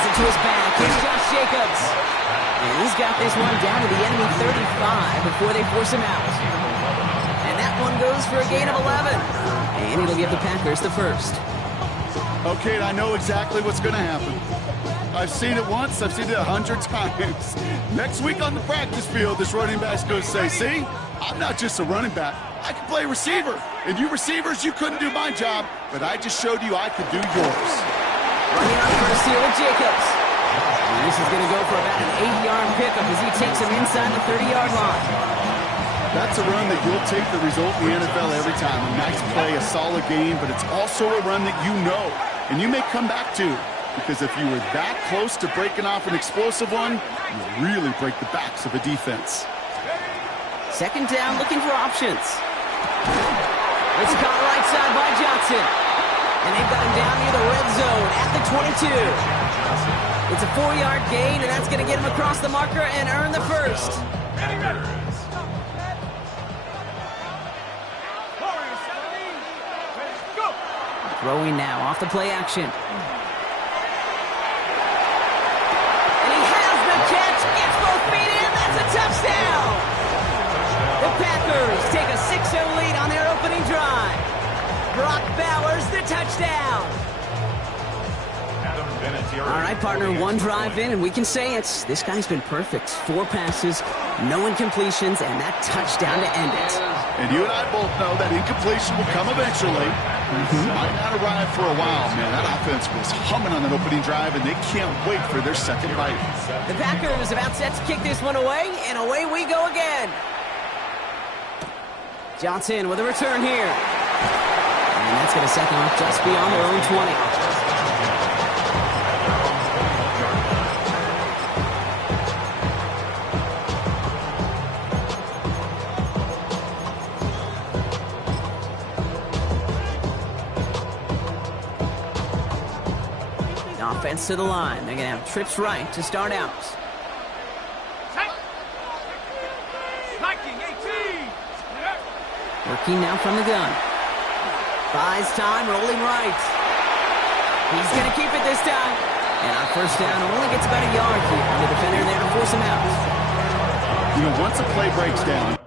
has it to his back. Here's Josh Jacobs. And he's got this one down to the enemy 35 before they force him out. And that one goes for a gain of 11. And it'll give the Packers the first. Okay, I know exactly what's going to happen. I've seen it once. I've seen it 100 times. Next week on the practice field, this running back's going to say, see, I'm not just a running back. I can play receiver. And you receivers, you couldn't do my job, but I just showed you I could do yours. Running on first here with Jacobs. And this is going to go for about an 80-yard pickup as he takes him inside the 30-yard line. That's a run that you'll take the result in the NFL every time. A nice play, a solid game, but it's also a run that you know, and you may come back to, because if you were that close to breaking off an explosive one, you really break the backs of a defense. Second down, looking for options. It's caught right side by Johnson. And they've got him down near the red zone at the 22. It's a 4-yard gain, and that's going to get him across the marker and earn the first. Throwing now off the play action. And he has the catch. Gets both feet in. That's a touchdown. The Packers take a 6-0 lead on their opening drive. Brock Bowers, the touchdown. All right, partner, one drive in, and we can say this guy's been perfect. 4 passes, no incompletions, and that touchdown to end it. And you and I both know that incompletion will come eventually. Might not arrive for a while, man. That offense was humming on that opening drive, and they can't wait for their second bite. The Packers about set to kick this one away, and away we go again. Johnson with a return here. And that's going to set them up just beyond their own 20. Offense to the line. They're going to have trips right to start out. Working now from the gun. Buys time, rolling right. He's going to keep it this time. And on first down, only gets about a yard here. The defender there to force him out. You know, once a play breaks down,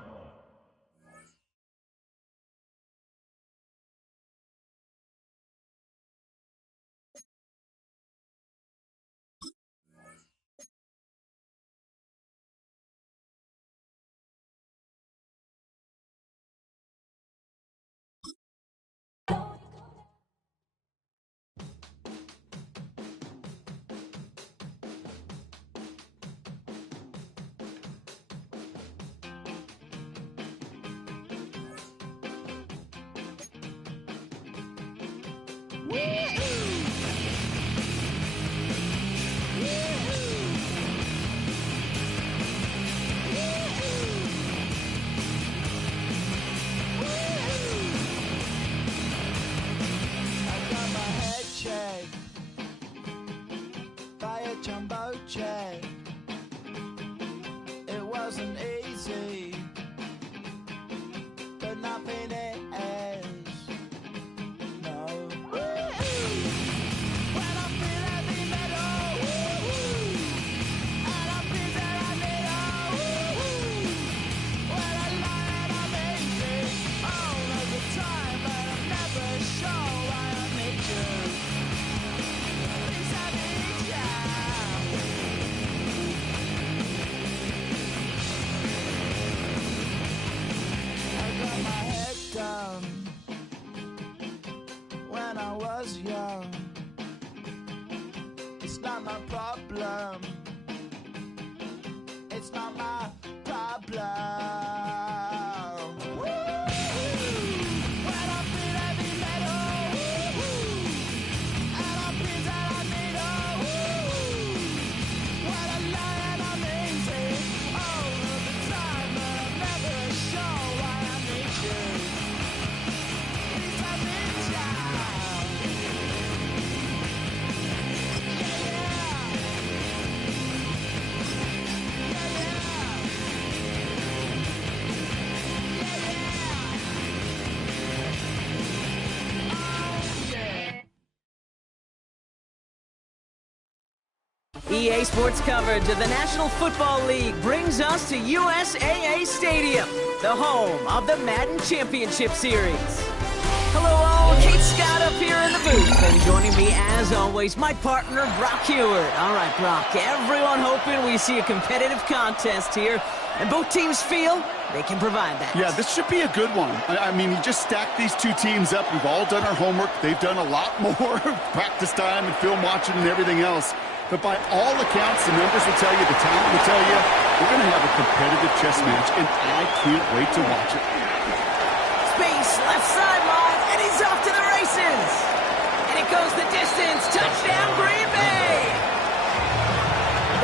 it wasn't easy, but nothing is. No. When I feel heavy metal, and I feel that I need when I lie and I'm easy all of the time, but I'm never sure why I need you. Please, I need you. When I was young, it's not my problem. It's not my problem. When I feel heavy metal, and I feel that I need when I lie and I'm easy all of the time, but I'm never sure why I need you. EA Sports coverage of the National Football League brings us to USAA Stadium, the home of the Madden Championship Series. Hello all, Kate Scott up here in the booth, and joining me as always, my partner Brock Heward. All right, Brock, everyone hoping we see a competitive contest here, and both teams feel they can provide that. Yeah, this should be a good one. I mean, you just stack these two teams up. We've all done our homework. They've done a lot more practice time and film watching and everything else. But by all accounts, the numbers will tell you, the talent will tell you, we're going to have a competitive chess match, and I can't wait to watch it. Space, left sideline, and he's off to the races. And it goes the distance. Touchdown, Green Bay.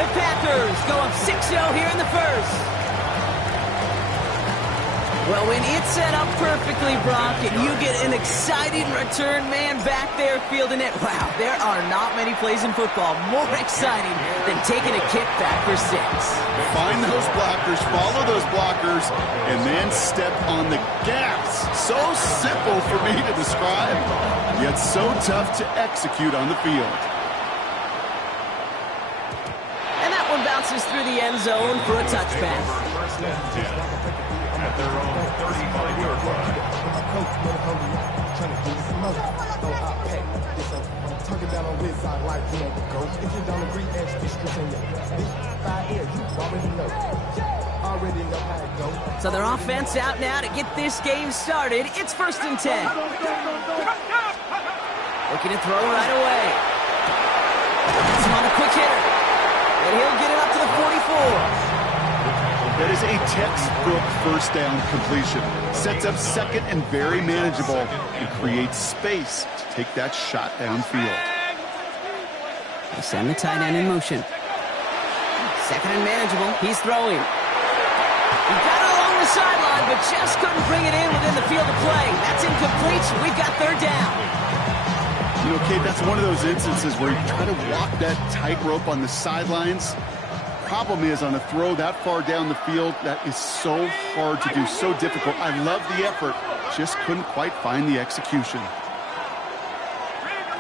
The Packers go up 6-0 here in the first. Well, when it's set up perfectly, Brock, and you get an exciting return man back there fielding it, wow, there are not many plays in football more exciting than taking a kickback for 6. Find those blockers, follow those blockers, and then step on the gas. So simple for me to describe, yet so tough to execute on the field. And that one bounces through the end zone for a touchback. At their own 35-yard line. So their offense out now to get this game started. It's 1st and 10. Looking to throw right away. It's on a quick hitter. And he'll get it up to the 44. That is a textbook first down completion. Sets up second and very manageable and creates space to take that shot downfield. They send the tight end in motion. Second and manageable. He's throwing. He got it along the sideline, but just couldn't bring it in within the field of play. That's incomplete, so we've got 3rd down. You know, Kate, that's one of those instances where you try to walk that tightrope on the sidelines. Problem is, on a throw that far down the field, that is so hard to do, so difficult. I love the effort, just couldn't quite find the execution.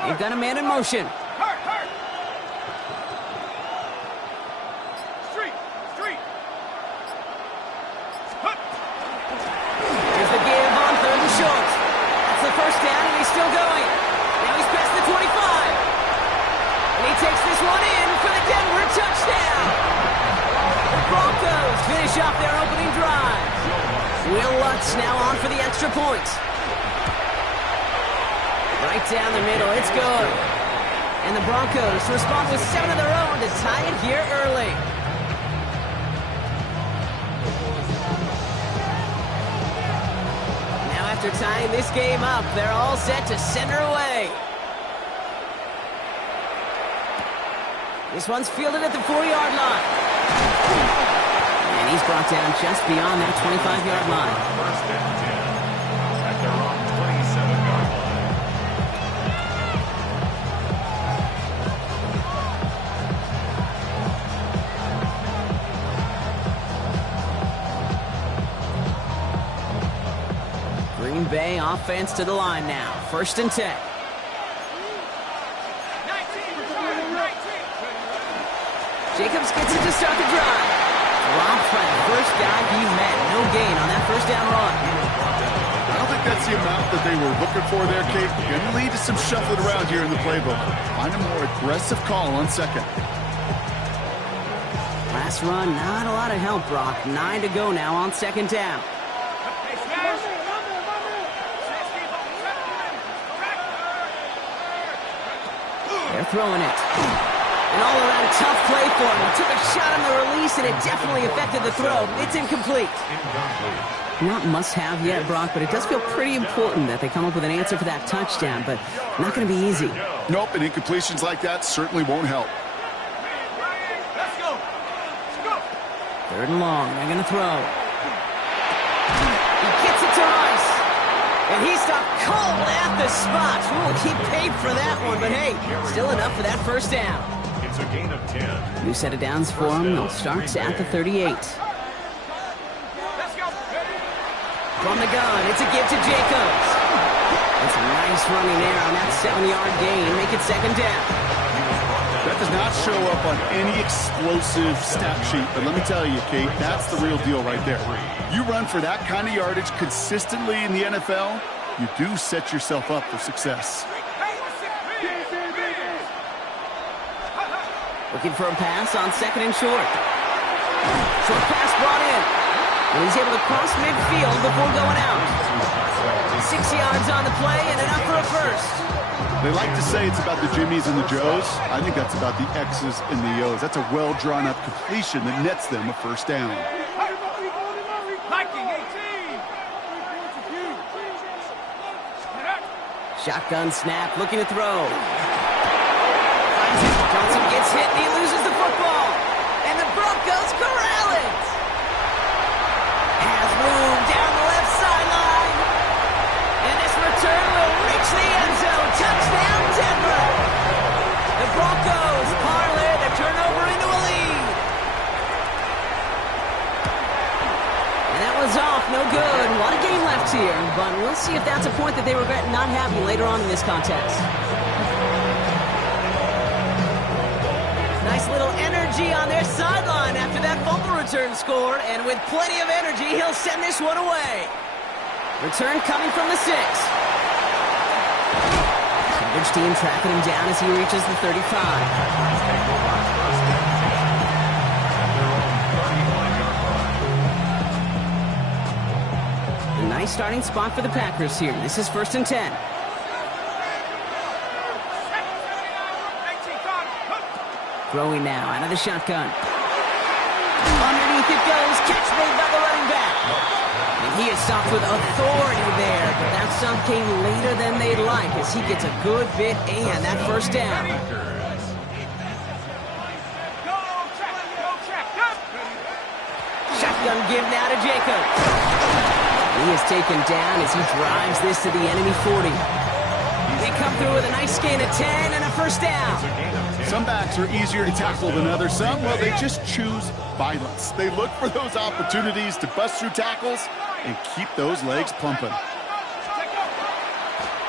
They've got a man in motion. Here's the give on 3rd and short. That's the first down, and he's still going. Now he's past the 25. And he takes this one in for the Denver touchdown. Broncos finish off their opening drive. Will Lutz now on for the extra point. Right down the middle, it's good. And the Broncos respond with 7 of their own to tie it here early. Now after tying this game up, they're all set to send her away. This one's fielded at the 4-yard line. And he's brought down just beyond that 25-yard line. 1st and 10. At their own 27-yard line. Green Bay offense to the line now. 1st and 10. Jacobs gets it to start the drive. Dropped by the first guy he met. No gain on that 1st down run. I don't think that's the amount that they were looking for there, Kate. Going to lead to some shuffling around here in the playbook. Find a more aggressive call on 2nd. Last run, not a lot of help, Brock. 9 to go now on 2nd down. They're throwing it. An all-around tough play for him. He took a shot on the release, and it definitely affected the throw. It's incomplete. Not must-have yet, Brock, but it does feel pretty important that they come up with an answer for that touchdown, but not going to be easy. Nope, and incompletions like that certainly won't help. Let's go. 3rd and long. They're going to throw. He gets it to Rice. And he stopped cold at the spot. Ooh, he paid for that one, but hey, still enough for that 1st down. It's a gain of 10. New set of downs for him. They'll start at the 38. From the gun, it's a give to Jacobs. That's a nice running there on that 7-yard gain. Make it 2nd down. That's does not show up on any explosive stat sheet, but let me tell you, Kate, that's the real deal right there. You run for that kind of yardage consistently in the NFL, you do set yourself up for success. Looking for a pass on second and short. Short pass brought in. And he's able to cross midfield before going out. 6 yards on the play and enough for a first. They like to say it's about the Jimmies and the Joes. I think that's about the X's and the O's. That's a well-drawn-up completion that nets them a first down. Shotgun snap, looking to throw. Johnson gets hit and he loses the football. And the Broncos corral it. Has room down the left sideline. And this return will reach the end zone. Touchdown, Denver. The Broncos parlay the turnover into a lead. And that was off, no good. A lot of game left here, but we'll see if that's a point that they regret not having later on in this contest. Nice little energy on their sideline after that fumble return score, and with plenty of energy, he'll send this one away. Return coming from the 6. Coverage team tracking him down as he reaches the 35. A nice starting spot for the Packers here. This is 1st and 10. Throwing now out of the shotgun. Underneath it goes. Catch made by the running back. And he is stopped with authority there, but that stop came later than they'd like as he gets a good bit and that first down. Shotgun give now to Jacobs. He is taken down as he drives this to the enemy 40. They come through with a nice gain of 10 and a first down. Some backs are easier to tackle than others. Some, well, they just choose violence. They look for those opportunities to bust through tackles and keep those legs pumping.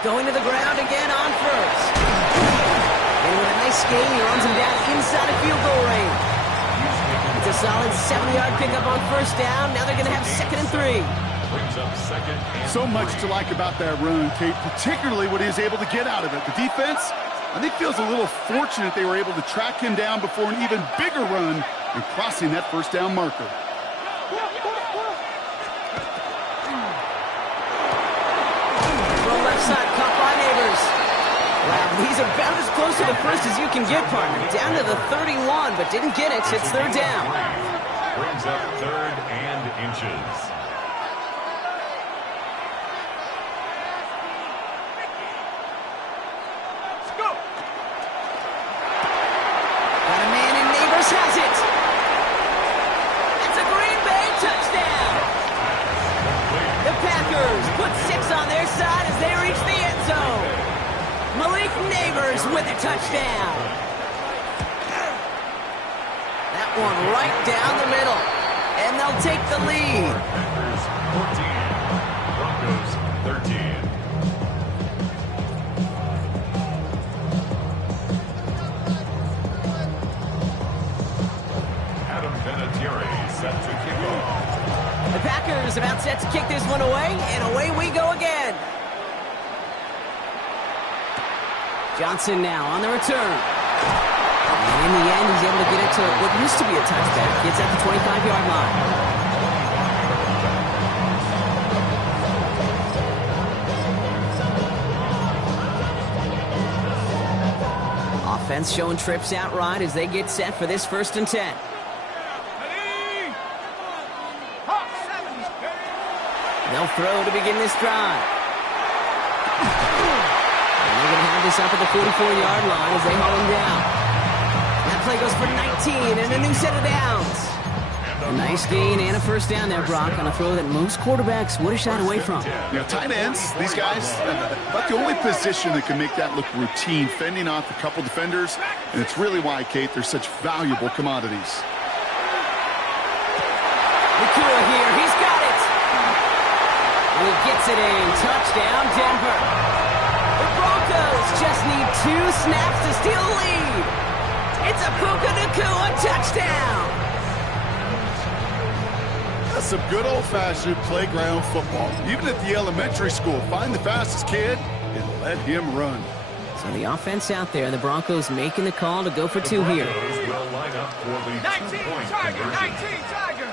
Going to the ground again on first. And with a nice gain, he runs him down inside of field goal range. It's a solid 7-yard pickup on first down. Now they're going to have 2nd and 3. So much to like about that run, Kate, particularly what he was able to get out of it. The defense, I think, feels a little fortunate they were able to track him down before an even bigger run and crossing that first down marker. Throw left side, caught by Neighbors. Wow, he's about as close to the first as you can get, partner. Down to the 31, but didn't get it. It's 3rd down. Brings up 3rd and inches. Has it. It's a Green Bay touchdown. The Packers put 6 on their side as they reach the end zone. Malik Neighbors with a touchdown. That one right down the middle. And they'll take the lead. Packers 14, Broncos 13. Set to kick off. The Packers about set to kick this one away, and away we go again. Johnson now on the return. And in the end, he's able to get it to what used to be a touchback. Gets at the 25-yard line. Offense showing trips out right as they get set for this 1st and 10. They'll throw to begin this drive. And they're going to have this up at the 44-yard line as they haul him down. That play goes for 19 and a new set of downs. A nice gain and a first down there, Brock, on a throw that most quarterbacks would have shied away from. You know, tight ends, these guys, about the only position that can make that look routine, fending off a couple defenders, and it's really why, Kate, they're such valuable commodities. Nakua here, he's got it. And he gets it in. Touchdown, Denver. The Broncos just need 2 snaps to steal the lead. Nakua, touchdown! That's some good old-fashioned playground football. Even at the elementary school, find the fastest kid and let him run. So the offense out there, the Broncos making the call to go for two here. Broncos will line up for the 19 two-point Tiger, conversion. 19 Tiger.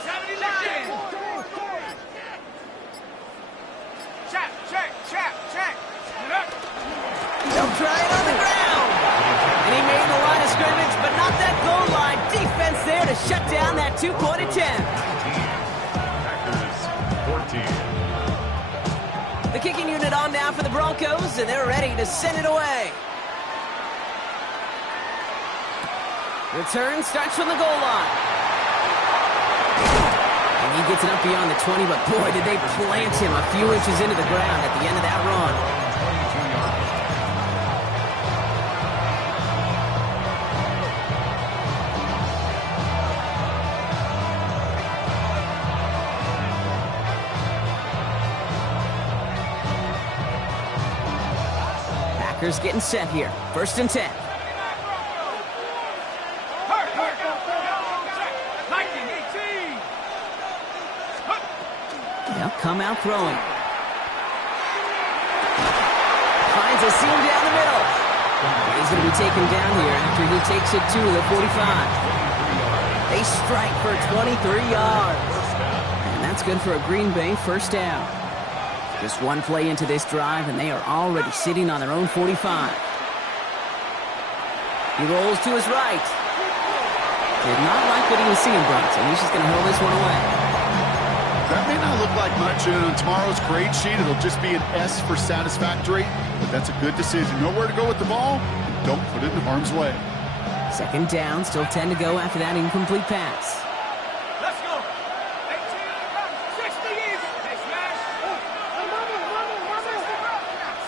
79. Check. They'll try it on the ground. And he made the line of scrimmage, but not that goal line. Defense there to shut down that two-point attempt. 19. Packers 14. The kicking unit on now for the Broncos, and they're ready to send it away. Return starts from the goal line. And he gets it up beyond the 20, but boy, did they plant him a few inches into the ground at the end of that run. Packers getting set here. 1st and 10. They'll come out throwing. Finds a seam down the middle. He's going to be taken down here after he takes it to the 45. They strike for 23 yards. And that's good for a Green Bay first down. Just one play into this drive, and they are already sitting on their own 45. He rolls to his right. Did not like what he was seeing, Bronson. He's just going to hold this one away. That may not look like much, and on tomorrow's grade sheet, it'll just be an S for satisfactory, but that's a good decision. Know where to go with the ball, and don't put it in harm's way. 2nd down, still 10 to go after that incomplete pass. Let's go. 18, 60 easy. Hey, smash.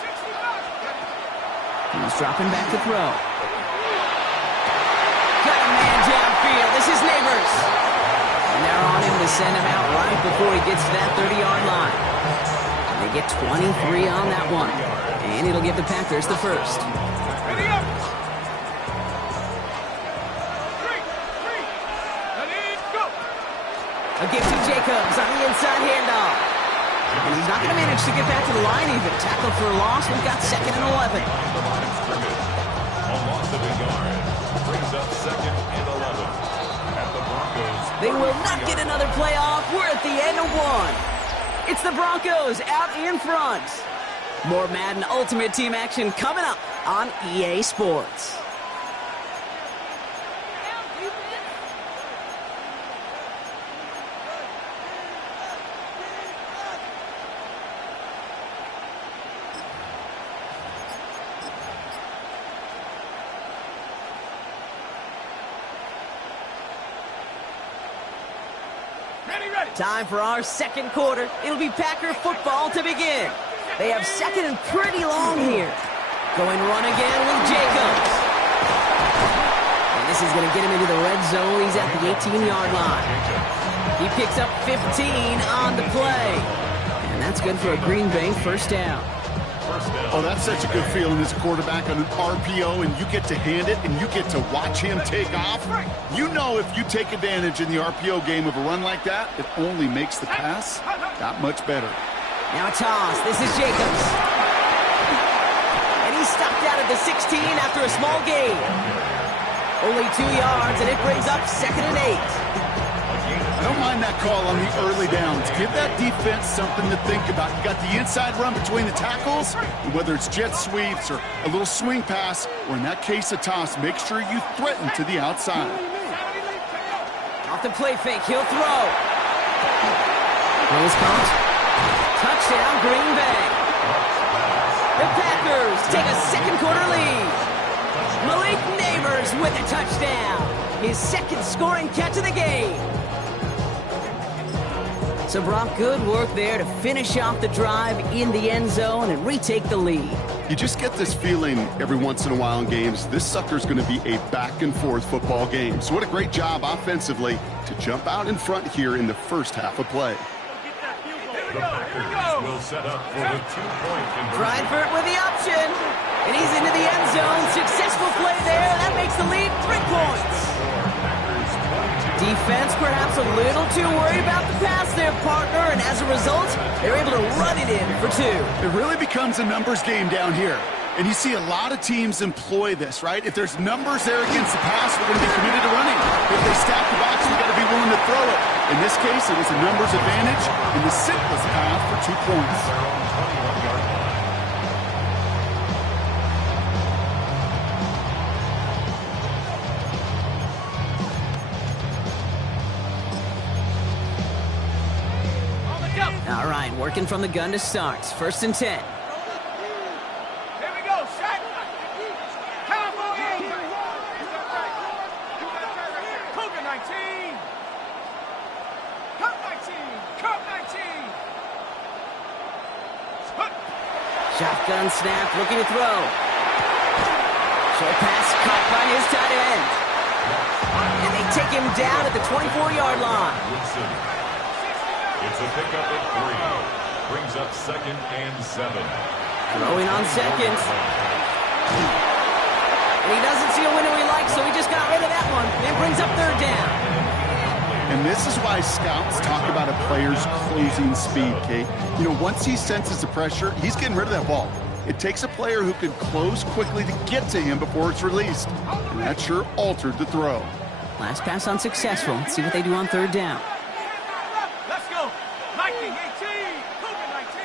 60. He's dropping back to throw. Got a man downfield. This is Neighbors. And they're on him to send him out right before he gets to that 30-yard line. They get 23 on that one. And it'll give the Packers the first. Ready up. 3. Ready, go. A gift to Jacobs on the inside handoff. And he's not going to manage to get back to the line even. Tackle for a loss. We've got 2nd and 11. The line of scrimmage. A loss of a yard. Brings up 2nd and 11. At the Broncos. They will not get another playoff. We're at the end of one. It's the Broncos out in front. More Madden Ultimate Team action coming up on EA Sports. Ready. Time for our 2nd quarter. It'll be Packer football to begin. They have 2nd and pretty long here. Going run again with Jacobs. And this is going to get him into the red zone. He's at the 18-yard line. He picks up 15 on the play. And that's good for a Green Bay first down. Oh, that's such a good feeling as a quarterback on an RPO, and you get to hand it, and you get to watch him take off. You know if you take advantage in the RPO game of a run like that, it only makes the pass that much better. Now a toss. This is Jacobs. And he's stopped out at the 16 after a small gain. Only 2 yards, and it brings up 2nd and 8. I don't mind that call on the early downs. Give that defense something to think about. You got the inside run between the tackles, and whether it's jet sweeps or a little swing pass, or in that case a toss, make sure you threaten to the outside. Off the play fake, he'll throw. Nose count. Touchdown, Green Bay. The Packers take a 2nd quarter lead. Malik Neighbors with a touchdown. His 2nd scoring catch of the game. So, Brock, good work there to finish off the drive in the end zone and retake the lead. You just get this feeling every once in a while in games, this sucker's going to be a back-and-forth football game. So what a great job offensively to jump out in front here in the first half of play. The Packers will set up for the 2-point conversion. Bradford with the option, and he's into the end zone. Successful play Defense perhaps a little too worried about the pass there, partner, and as a result, they're able to run it in for 2. It really becomes a numbers game down here. And you see a lot of teams employ this, right? If there's numbers there against the pass, we're going to be committed to running. If they stack the box, we've got to be willing to throw it. In this case, it was a numbers advantage and the simplest path for 2 points. All right, working from the gun to start. 1st and 10. Shotgun snap, looking to throw. Short pass caught by his tight end. And they take him down at the 24-yard line. It's a pickup at 3. Brings up 2nd and 7. Throwing on 2nd. And he doesn't see a window he likes, so he just got rid of that one. And brings up 3rd down. And this is why scouts talk about a player's closing speed, Kate. You know, once he senses the pressure, he's getting rid of that ball. It takes a player who can close quickly to get to him before it's released. And that sure altered the throw. Last pass unsuccessful. Let's see what they do on 3rd down. Let's go. 19, 18. Cougar 19.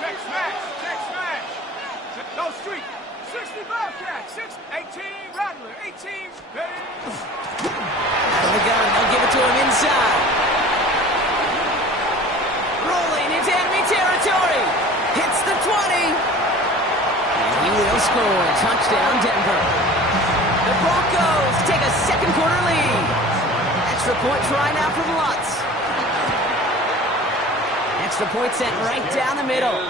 Check smash. Check smash. Go street. 60 Bobcat. 6, 18 Rattler. 18. Out of the gun. They'll give it to him inside. Rolling into enemy territory. Hits the 20. And he will score. Touchdown, Denver. The Broncos take a 2nd quarter lead. Extra point try now from Lutz. Extra point sent right down the middle.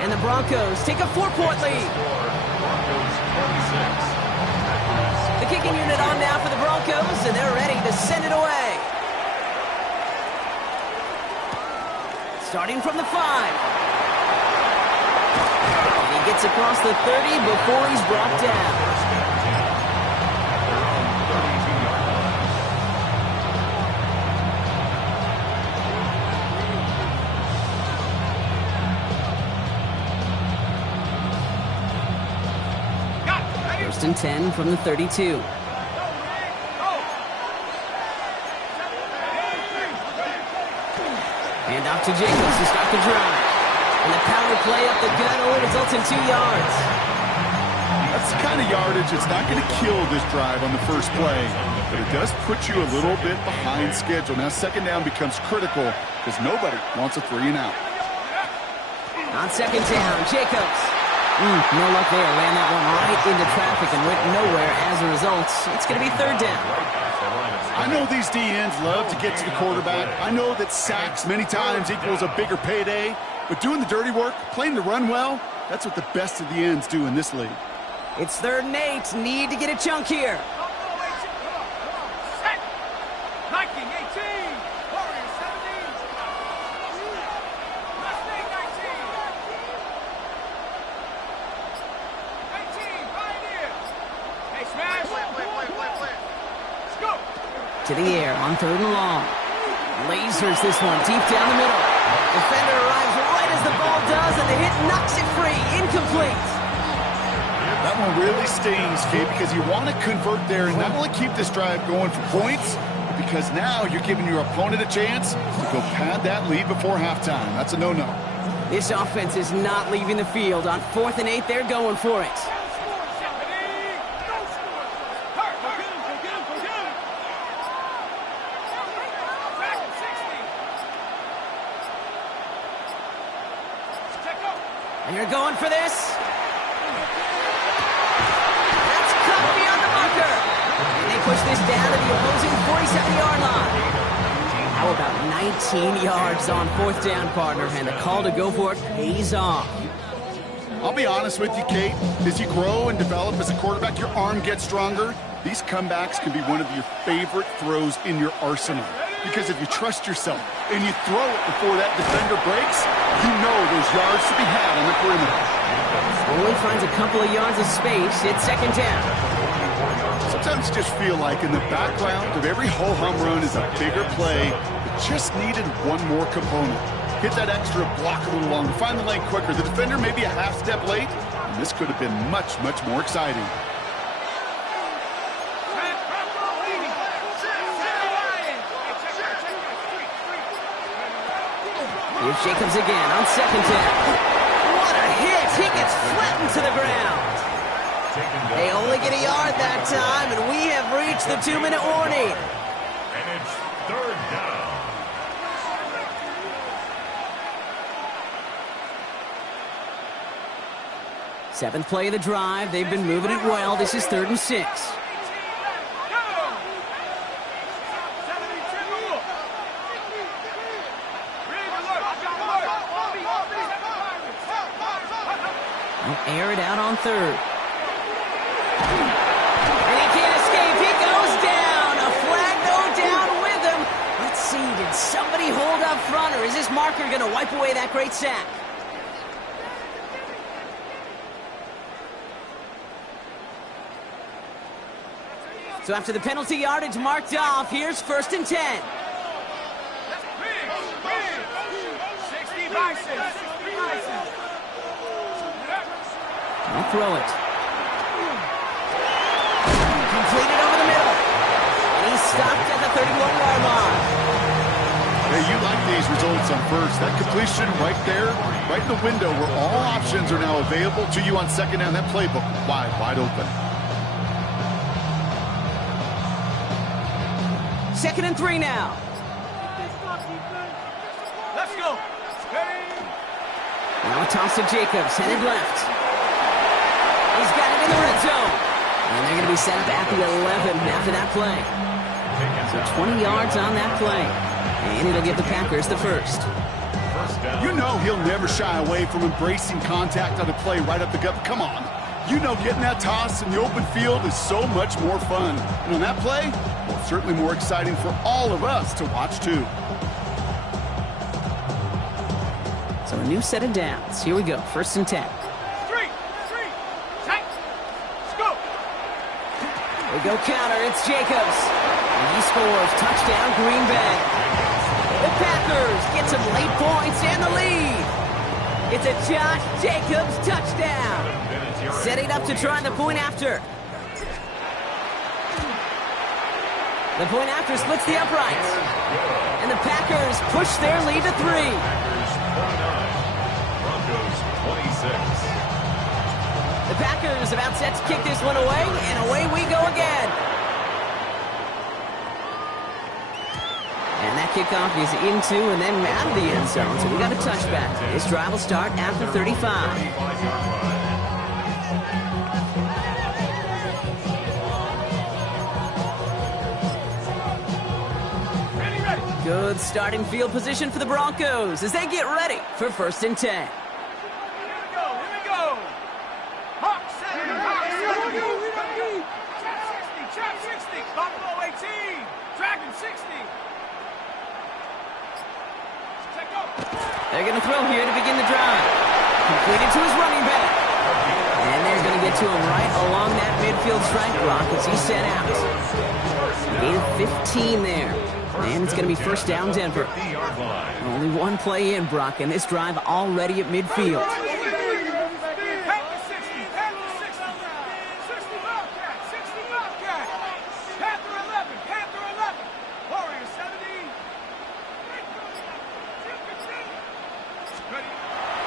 And the Broncos take a 4-point lead. The kicking unit on now for the Broncos, and they're ready to send it away. Starting from the 5. And he gets across the 30 before he's brought down. First and 10 from the 32. Hand off to Jacobs to start the drive. And the power play up the gut only results in 2 yards. That's the kind of yardage that's not going to kill this drive on the first play, but it does put you a little bit behind schedule. Now 2nd down becomes critical because nobody wants a 3 and out. On 2nd down, Jacobs. No luck there. Ran that one right into traffic and went nowhere as a result. It's going to be 3rd down. I know these DNs love to get to the quarterback. I know that sacks many times equals a bigger payday, but doing the dirty work, playing the run well, that's what the best of the ends do in this league. It's 3rd and 8. Need to get a chunk here. 19, 18. Warriors 17. Mustang 19. 18, Pioneers. Hey, smash. Let's go. To the air on 3rd and long. Lasers this one deep down the middle. Defender arrives right as the ball does, and the hit knocks it free. Incomplete. That one really stings, Kate, because you want to convert there and not only keep this drive going for points, but because now you're giving your opponent a chance to go pad that lead before halftime. That's a no-no. This offense is not leaving the field. On 4th and 8, they're going for it. And you're going for this. That's cut beyond the marker. And they push this down to the opposing 47-yard line. How about 19 yards on 4th down, partner? And the call to go for it pays off. I'll be honest with you, Kate. As you grow and develop as a quarterback, your arm gets stronger. These comebacks can be one of your favorite throws in your arsenal. Because if you trust yourself and you throw it before that defender breaks, you know there's yards to be had on the perimeter. Only finds a couple of yards of space. It's second down. Sometimes you just feel like in the background of every ho-hum run is a bigger play that just needed one more component. Hit that extra block a little longer, find the lane quicker. The defender may be a half step late, and this could have been much, much more exciting. Here's Jacobs again on second down. What a hit! He gets flattened to the ground. They only get a yard that time, and we have reached the 2-minute warning. And it's third down. Seventh play of the drive. They've been moving it well. This is 3rd and 6. They'll air it out on 3rd. And he can't escape. He goes down. A flag go down with him. Let's see. Did somebody hold up front, or is this marker going to wipe away that great sack? So after the penalty yardage marked off, here's 1st and 10. 60 Bison. I'll throw it. Completed over the middle. And he's stopped at the 31-yard line. Hey, you like these results on first. That completion right there, right in the window where all options are now available to you on second down. That playbook wide open. 2nd and 3 now. Let's go. Now a toss to Jacobs, headed left. He's got it in the red zone. And they're going to be set up at the 11 after that play. So 20 yards on that play. And it'll give the Packers the first. You know he'll never shy away from embracing contact on a play right up the gut. Come on. You know getting that toss in the open field is so much more fun. And on that play, well, it's certainly more exciting for all of us to watch too. So a new set of downs. Here we go. 1st and 10. We go counter. It's Jacobs. And he scores. Touchdown, Green Bay. The Packers get some late points and the lead. It's a Josh Jacobs touchdown. Setting up to try the point after. The point after splits the uprights. And the Packers push their lead to 3. Packers 29, Broncos 26. The Packers about set to kick this one away, and away we go again. And that kickoff is into and then out of the end zone, so we got a touchback. This drive will start after 35. Good starting field position for the Broncos as they get ready for 1st and 10. They're going to throw here to begin the drive. Completed to his running back. And they're going to get to him right along that midfield strike block as he's set out. Gain of 15 there. And it's going to be 1st down Denver. Only one play in, Brock, and this drive already at midfield.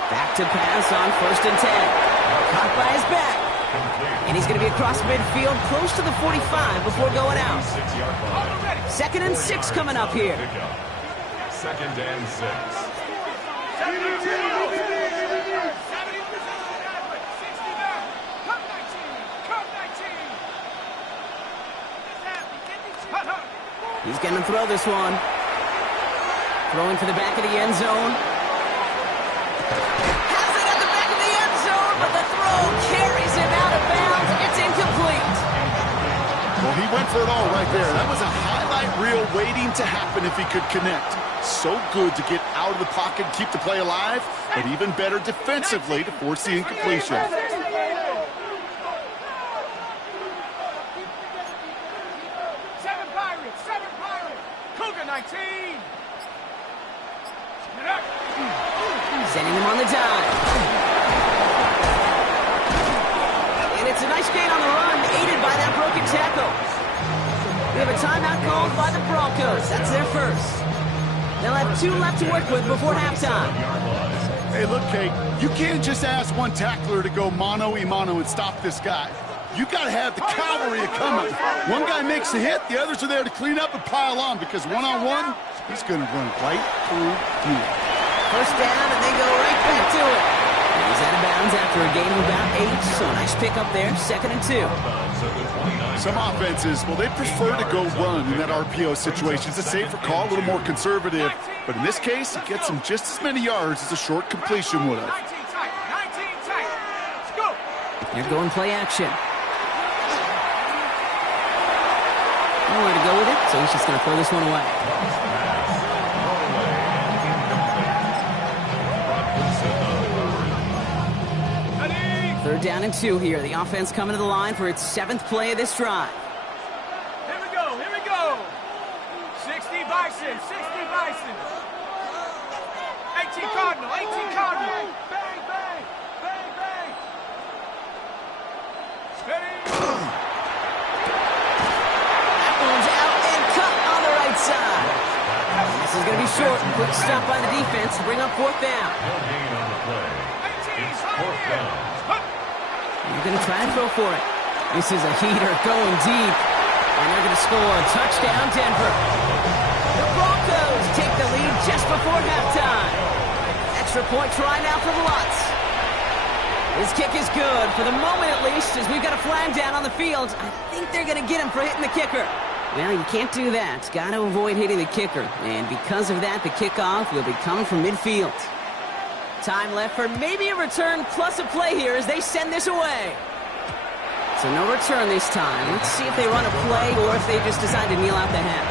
Back to pass on 1st and 10. Caught by his back. And he's going to be across midfield close to the 45 before going out. 2nd and 6 coming up here. 2nd and 6. He's going to throw this one. Throwing for the back of the end zone. Has it at the back of the end zone, but the throw carries him out of bounds. It's incomplete. Well, he went for it all right there. That was a highlight reel waiting to happen if he could connect. So good to get out of the pocket and keep the play alive, but even better defensively to force the incompletion. 7 Pirates, 7 Pirates. Cougar 19. Sending him on the dime. And it's a nice gain on the run, aided by that broken tackle. We have a timeout called by the Broncos. That's their first. They'll have 2 left to work with before halftime. Hey, look, Kate, you can't just ask one tackler to go mano-a-mano and stop this guy. You got to have the cavalry coming. One guy makes a hit, the others are there to clean up and pile on, because one-on-one, he's going to run right through you. First down, and they go right back to it. And he's out of bounds after a gain of about 8, so a nice pick up there, 2nd and 2. Some offenses, well, they prefer to go run in that RPO situation. It's a safer call, a little more conservative. But in this case, it gets him just as many yards as a short completion would have. 19 tight, 19 tight. Let's go. They're going play action. Nowhere to go with it, so he's just going to throw this one away. 3rd down and 2 here. The offense coming to the line for its 7th play of this drive. Here we go, here we go. 60 Bison, 60 Bison. 18 Cardinal, 18 Cardinal. Bang, bang, bang, bang, bang. Steady. That one's out and cut on the right side. This is going to be short. Quick stop by the defense to bring up 4th down. They're going to try and throw for it. This is a heater going deep. And they're going to score a touchdown, Denver. The Broncos take the lead just before halftime. Extra point try now from Lutz. His kick is good, for the moment at least, as we've got a flag down on the field. I think they're going to get him for hitting the kicker. Well, you can't do that. Got to avoid hitting the kicker. And because of that, the kickoff will be coming from midfield. Time left for maybe a return plus a play here as they send this away. So no return this time. Let's see if they run a play or if they just decide to kneel out the half.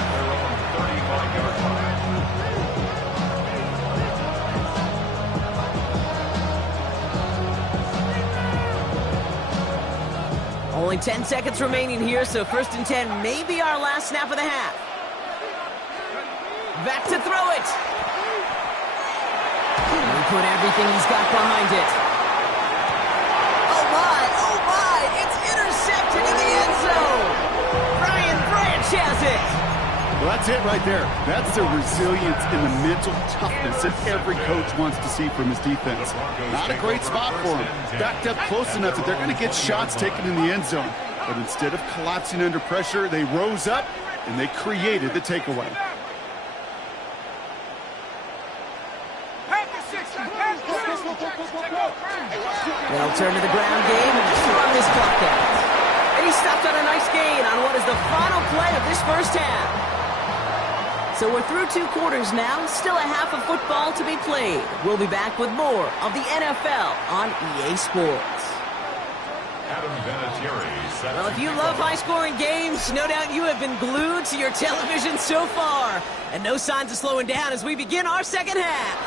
Only 10 seconds remaining here, so 1st and 10 may be our last snap of the half. Back to throw it. He put everything he's got behind it. Oh my, it's intercepted in the end zone. Brian Branch has it. Well, that's it right there. That's the resilience and the mental toughness that every coach wants to see from his defense. Not a great spot for him. Backed up close enough that they're going to get shots taken in the end zone. But instead of collapsing under pressure, they rose up and they created the takeaway. They'll turn to the ground game and just run this clock out. And he stopped on a nice gain on what is the final play of this first half. So we're through 2 quarters now, still a half of football to be played. We'll be back with more of the NFL on EA Sports. Well, if you love high-scoring games, no doubt you have been glued to your television so far. And no signs of slowing down as we begin our second half.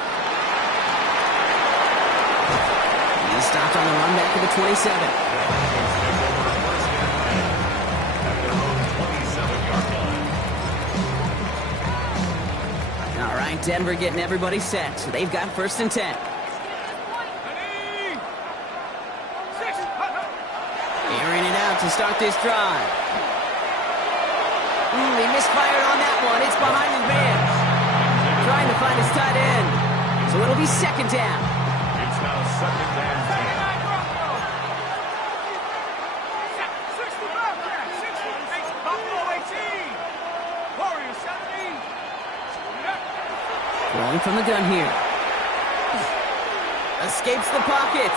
He stopped on the run back at the 27. All right, Denver getting everybody set. So they've got 1st and 10. Airing it out to start this drive. He misfired on that one. It's behind his man. Trying to find his tight end. So it'll be 2nd down. It's now 2nd and 10. 60 Bobcats, 68 Buffalo 18. Warriors 70. Rolling from the gun here. Escapes the pocket.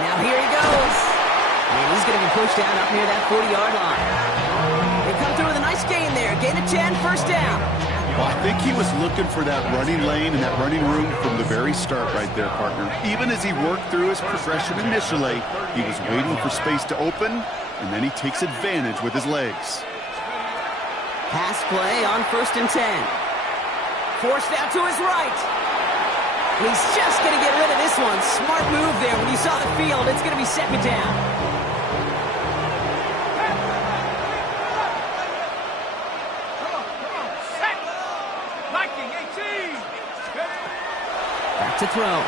Now here he goes. And he's going to be pushed out up near that 40-yard line. They come through with a nice gain there. Gain of 10, 1st down. Well, I think he was looking for that running lane and that running room from the very start right there, partner. Even as he worked through his progression initially, he was waiting for space to open, and then he takes advantage with his legs. Pass play on 1st and 10. Forced out to his right. And he's just going to get rid of this one. Smart move there. When you saw the field, it's going to be second down. Come on. Set. Viking 18. Back to throw.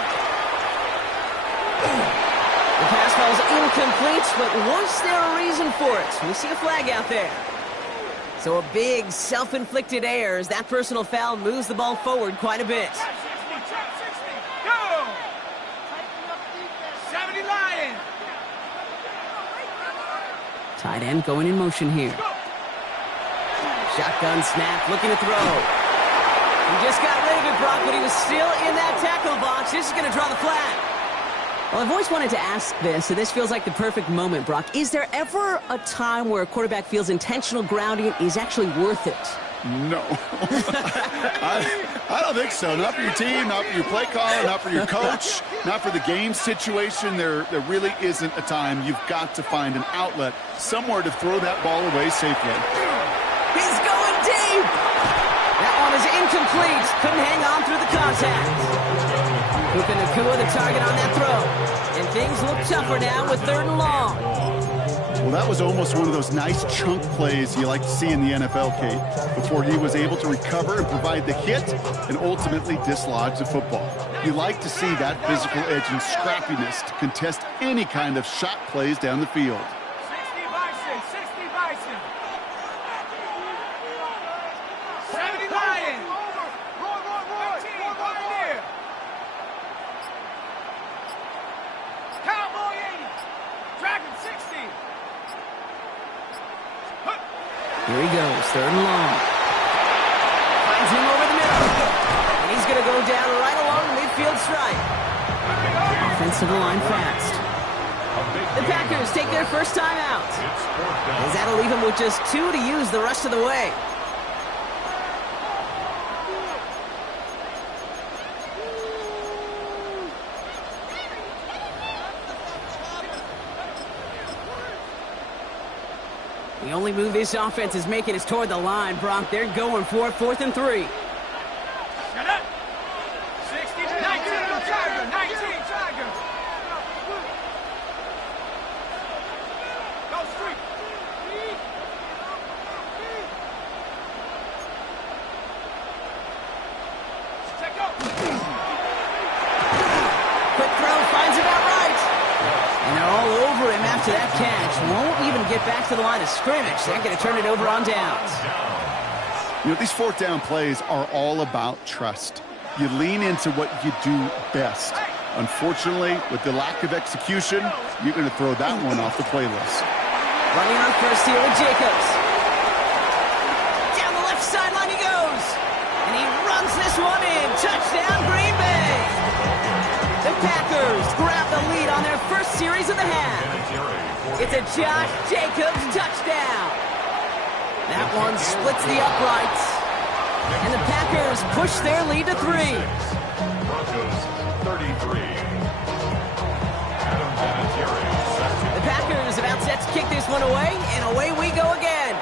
The pass ball's incomplete, but was there a reason for it? We see a flag out there. So a big self-inflicted error as that personal foul moves the ball forward quite a bit. Trap 60. Go. 70 Lions. Tight end going in motion here. Shotgun snap, looking to throw. He just got rid of it, Brock, but he was still in that tackle box. This is going to draw the flag. Well, I've always wanted to ask this, so this feels like the perfect moment, Brock. Is there ever a time where a quarterback feels intentional grounding is actually worth it? No. I don't think so. Not for your team, not for your play caller, not for your coach, not for the game situation. There really isn't a time. You've got to find an outlet, somewhere to throw that ball away safely. He's going deep! That one is incomplete. Couldn't hang on through the contact. Puka Nacua the target on that throw. And things look tougher now with 3rd and long. Well, that was almost one of those nice chunk plays you like to see in the NFL, Kate, before he was able to recover and provide the hit and ultimately dislodge the football. You like to see that physical edge and scrappiness to contest any kind of shot plays down the field. 60 Bison. 70 Lions. Roy, Pioneer. Cowboy 80. Dragon 60. Here he goes, 3rd and long. Finds him over the middle. And he's going to go down right along the midfield stripe. Offensive line fast. The Packers take their first time out. As that'll leave him with just 2 to use the rest of the way. The only move this offense is making is toward the line, Brock. They're going for it, 4th and 3. Shut up. 60 19 Tiger. 19 Tiger. Go street. Check go. Quick throw, finds him outright. And they're all over him after that catch. Won't even get back to the line of scrimmage. They're going to turn it over on downs. You know, these 4th down plays are all about trust. You lean into what you do best. Unfortunately, with the lack of execution, you're going to throw that one off the playlist. Running on first here with Jacobs. Down the left sideline he goes. And he runs this one in. Touchdown, Green Bay. The Packers grab the lead on their first series of the half. It's a Josh Jacobs touchdown. That one splits the uprights. And the Packers push their lead to 3. Broncos 33. Adam Vinatieri. The Packers about set to kick this one away, and away we go again.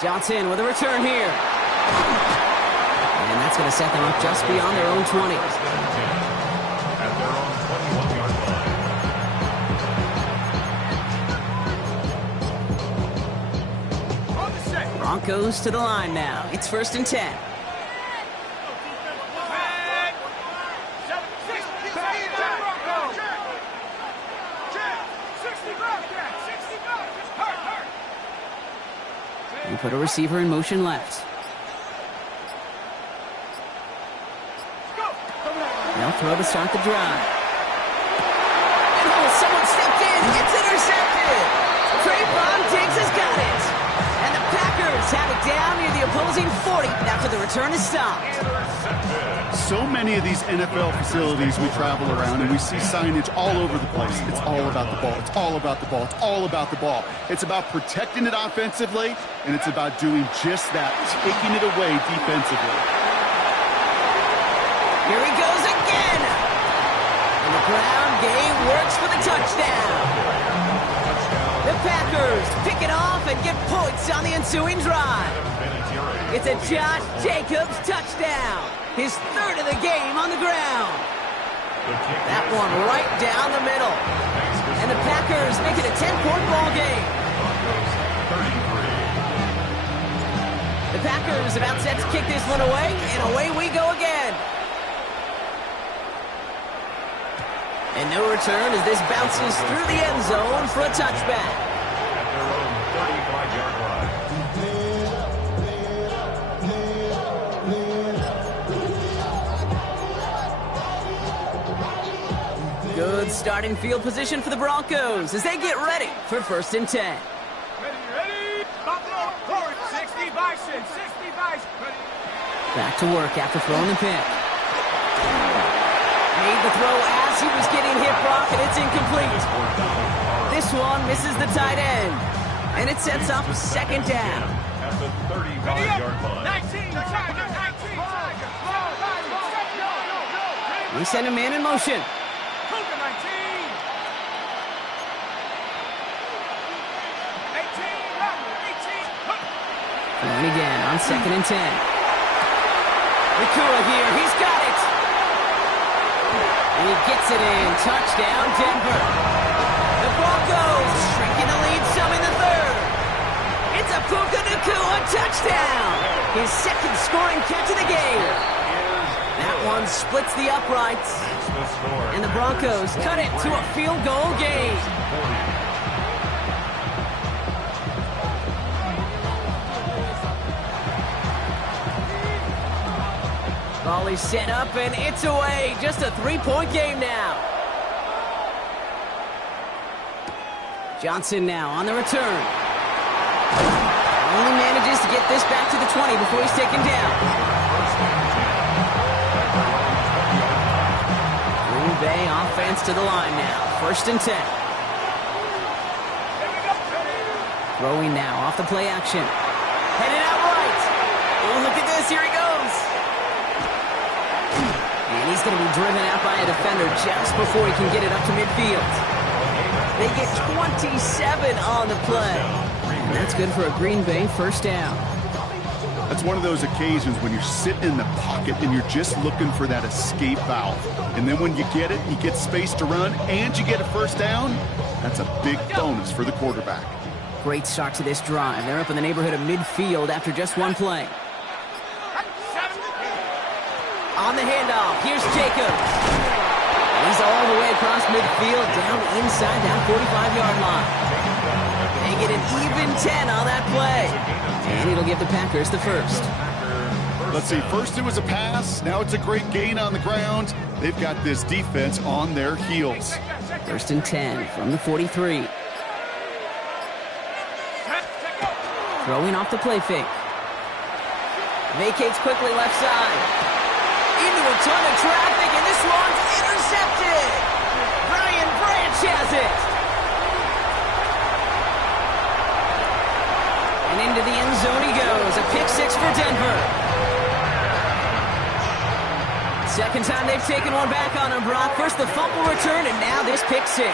Johnson with a return here. And that's going to set them up just beyond their own 20. At their own 21-yard line. On the set. Broncos to the line now. It's 1st and 10. Back. 60 Bobcat. 60 Bobcat. Hurt. We put a receiver in motion left. They'll throw to start the drive. Oh, someone stepped in. It's intercepted. Trayvon Diggs has got it. And the Packers have it down near the opposing 40 after the return is stopped. So many of these NFL facilities we travel around and we see signage all over the place. It's all about the ball. It's all about the ball. It's all about the ball. It's about protecting it offensively, and it's about doing just that, taking it away defensively. Here he goes again. And the ground game works for the touchdown. The The Packers pick it off and get points on the ensuing drive. It's a Josh Jacobs touchdown. His third of the game on the ground. That one right down the middle. And the Packers make it a 10-point ball game. The Packers about set to kick this one away, and away we go again. And no return as this bounces through the end zone for a touchback. At their own 35-yard line. Good starting field position for the Broncos as they get ready for 1st and 10. Ready? Buffalo forward. 60 Bison. 60 Bison. Ready? Back to work after throwing the pick. Made the throw as he was getting hit, Brock, and it's incomplete. This one misses the tight end, and it sets up 2nd down. At the 35-yard line. 19 Tiger. 19 Tiger. We send a man in motion. Cougar 19. 18 Rattler. 18. And again on 2nd and 10. Nakua here, he's got it. And he gets it in. Touchdown, Denver. The Broncos shrinking the lead some in the 3rd. It's a Puka Nakua touchdown. His 2nd scoring catch of the game. That one splits the uprights. And the Broncos cut it to a field goal game. Ball is set up and it's away. Just a 3-point game now. Johnson now on the return. Only manages to get this back to the 20 before he's taken down. Green Bay offense to the line now. 1st and 10. Throwing now off the play action. Headed out right. Oh, look at this. Here he goes. And he's going to be driven out by a defender just before he can get it up to midfield. They get 27 on the play. And that's good for a Green Bay 1st down. That's one of those occasions when you're sitting in the pocket and you're just looking for that escape valve. And then when you get it, you get space to run, and you get a 1st down, that's a big bonus for the quarterback. Great start to this drive. They're up in the neighborhood of midfield after just one play. On the handoff, here's Jacobs. He's all the way across midfield, down inside that 45-yard line. They get an even 10 on that play. And it'll give the Packers the 1st. Let's see, first it was a pass, now it's a great gain on the ground. They've got this defense on their heels. 1st and 10 from the 43. Throwing off the play fake. Vacates quickly left side. Into a ton of traffic, and this one's intercepted. Brian Branch has it. And into the end zone he goes. A pick 6 for Denver. 2nd time they've taken one back on him, Brock. First the fumble return, and now this pick 6.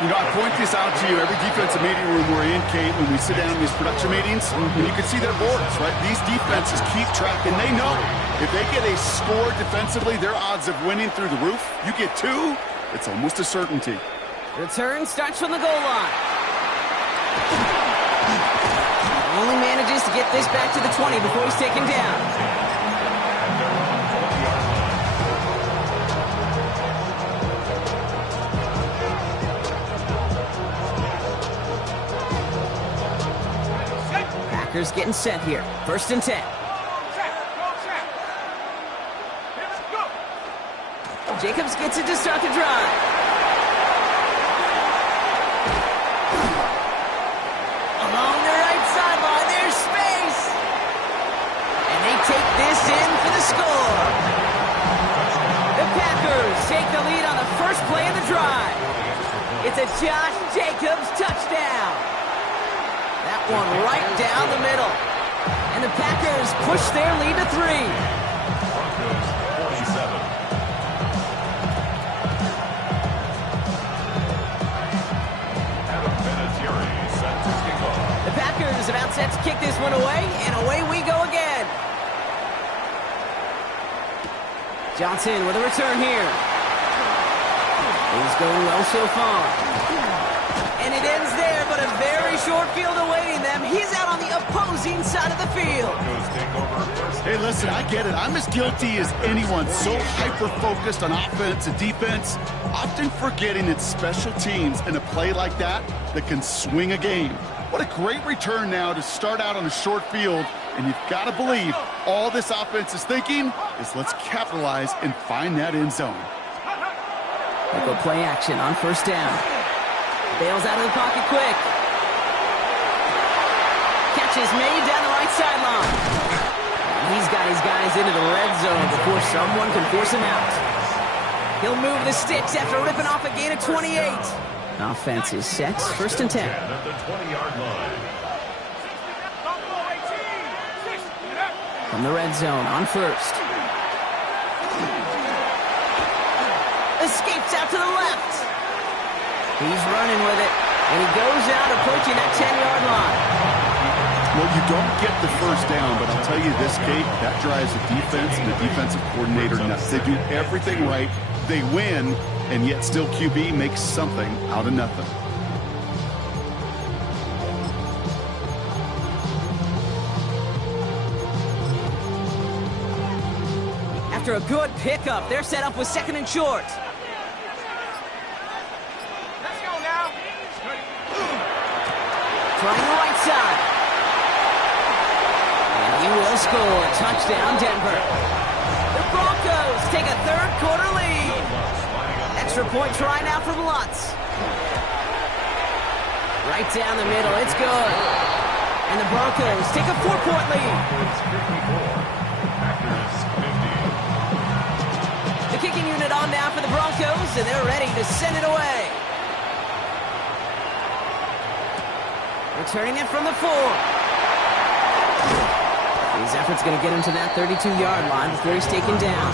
You know, I point this out to you every defensive meeting room we're in, Kate, when we sit down in these production meetings, and you can see their boards, right? These defenses keep track, and they know if they get a score defensively, their odds of winning through the roof. You get 2, it's almost a certainty. Return starts from the goal line. Only manages to get this back to the 20 before he's taken down. Packers getting set here. 1st and 10. Jacobs gets it to start the drive. Along the right sideline, there's space. And they take this in for the score. The Packers take the lead on the first play of the drive. It's a Josh Jacobs touchdown. That one right down the middle. And the Packers push their lead to 3. Broncos 47. Adam Vinatieri kick this one away, and away we go again. Johnson with a return here. He's going well so far. And it ends there, but a very short field awaiting them. He's out on the opposing side of the field. Hey, listen, I get it. I'm as guilty as anyone. So hyper-focused on offense and defense, often forgetting it's special teams in a play like that can swing a game. What a great return now to start out on a short field, and you've got to believe all this offense is thinking is let's capitalize and find that end zone. They go play action on first down. Bails out of the pocket quick. Catch is made down the right sideline. He's got his guys into the red zone before someone can force him out. He'll move the sticks after ripping off a gain of 28. Offense is set, first and 10. At the 20-yard line. From the red zone on first. Escapes out to the left. He's running with it, and he goes out approaching that 10-yard line. Well, you don't get the first down, but I'll tell you this, Kate, that drives the defense and the defensive coordinator nuts. They do everything right. They win, and yet still QB makes something out of nothing. After a good pickup, they're set up with second and short. Let's go now. Trying the right side. And he will score. Touchdown, Denver. The Broncos take a third-quarter lead. Extra point try now from Lutz. Right down the middle. It's good. And the Broncos take a 4-point lead. The kicking unit on now for the Broncos, and they're ready to send it away. Returning it from the 4. His effort's going to get him to that 32-yard line before he's taken down.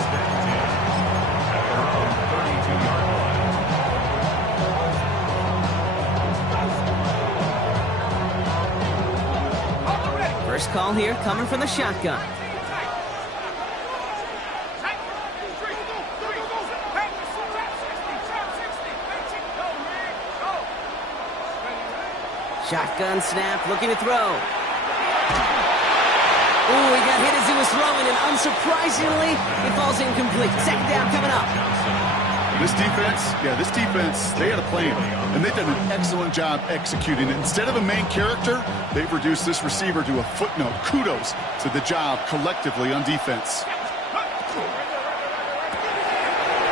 First call here coming from the shotgun. Shotgun snap, looking to throw. Ooh, he got hit as he was throwing, and unsurprisingly, it falls incomplete. Second down coming up. This defense, they had a plan, and they've done an excellent job executing it. Instead of a main character, they've reduced this receiver to a footnote. Kudos to the job collectively on defense.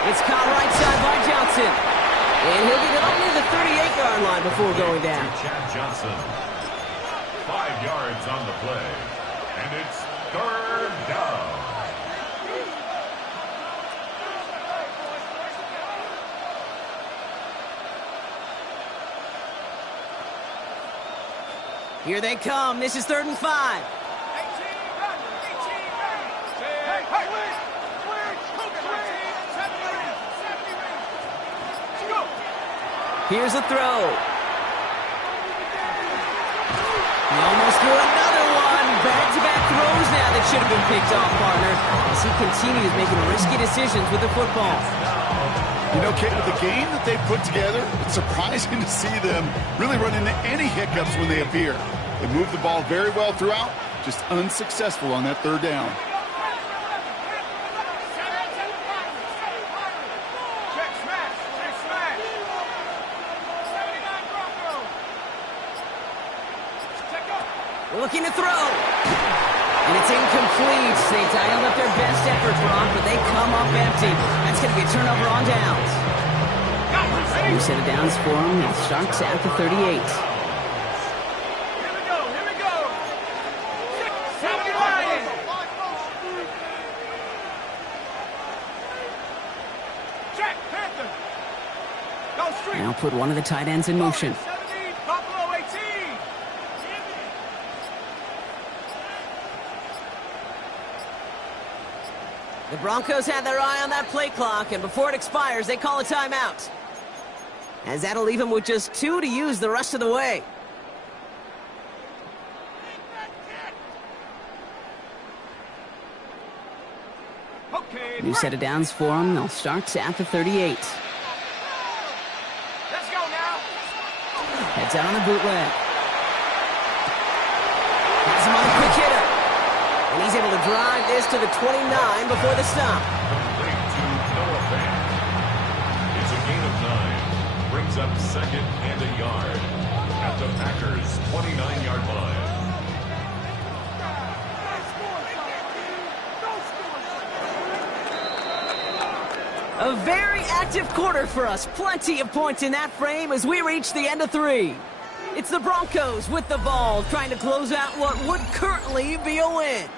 It's caught right side by Johnson. And he'll get it up near the 38-yard line before going down. Chad Johnson. 5 yards on the play. And it's third down. Here they come. This is 3rd and 5. Here's a throw. He almost threw another one. Back-to-back throws now that should have been picked off, partner, as he continues making risky decisions with the football. You know, Kate, with the game that they put together, it's surprising to see them really run into any hiccups when they appear. They move the ball very well throughout, just unsuccessful on that 3rd down. Looking to throw. And it's incomplete. They dialed up their best effort, Brock, but they come up empty. That's going to be a turnover on downs. New set of downs for them. It starts at the 38. Here we go. 79. Jack Panther. Go street. Now put one of the tight ends in motion. 70, Buffalo 18. The Broncos had their eye on that play clock, and before it expires, they call a timeout. As that'll leave them with just 2 to use the rest of the way. New set of downs for them. They'll start at the 38. Let's go now. Heads out on the bootleg. Has him on a quick hitter. And he's able to drive this to the 29 before the stop. Complete to Noah Fant. It's a gain of 9. Brings up second and a yard at the Packers' 29-yard line. A very active quarter for us. Plenty of points in that frame as we reach the end of 3. It's the Broncos with the ball, trying to close out what would currently be a win.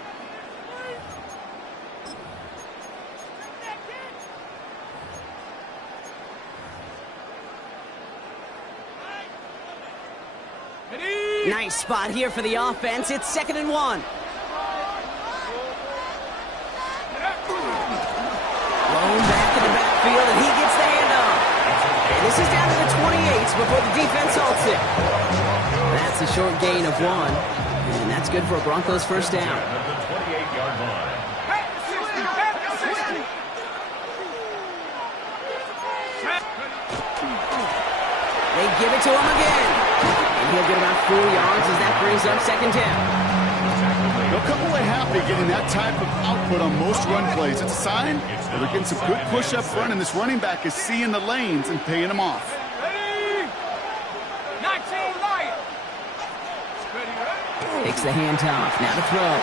Nice spot here for the offense. It's 2nd and 1. Blown back in the backfield, and he gets the handoff. And this is down to the 28 before the defense halts it. That's a short gain of 1, and that's good for a Broncos first down. At the 28-yard line. They give it to him again. And he'll get about 4 yards as that brings up 2nd down. They'll come away happy getting that type of output on most run plays. It's a sign that they're getting some good push up front, and this running back is seeing the lanes and paying them off. Ready? 19 Lions. Ready, ready? Takes the handoff. Now to throw.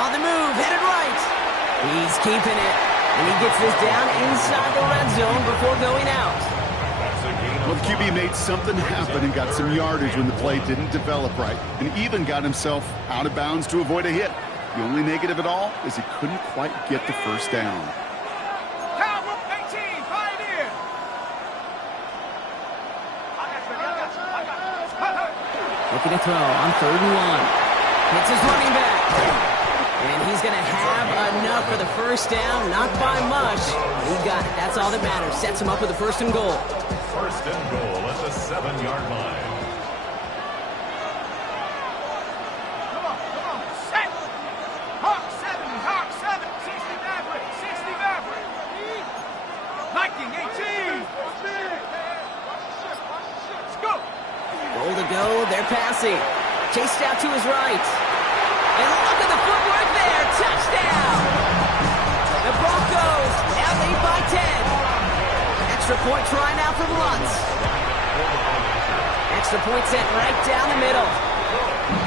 On the move, headed right. He's keeping it. And he gets this down inside the red zone before going out. Well, the QB made something happen and got some yardage when the play didn't develop right, and even got himself out of bounds to avoid a hit. The only negative at all is he couldn't quite get the first down. Cowboy 18, Pioneer. Looking to throw on 3rd and 1. Hits his running back. And he's going to have enough for the first down. Not by much. He got it. That's all that matters. Sets him up with a 1st and goal. 1st and goal at the 7-yard line. Come on. Set. Hawk 7, 60 Maverick, 60 Maverick. Viking 18. Let's go. Goal to go. They're passing. Chased out to his right. And look at the footwork there. Touchdown. The Broncos now lead by 10. Extra point try now from Lutz. Extra point sent right down the middle.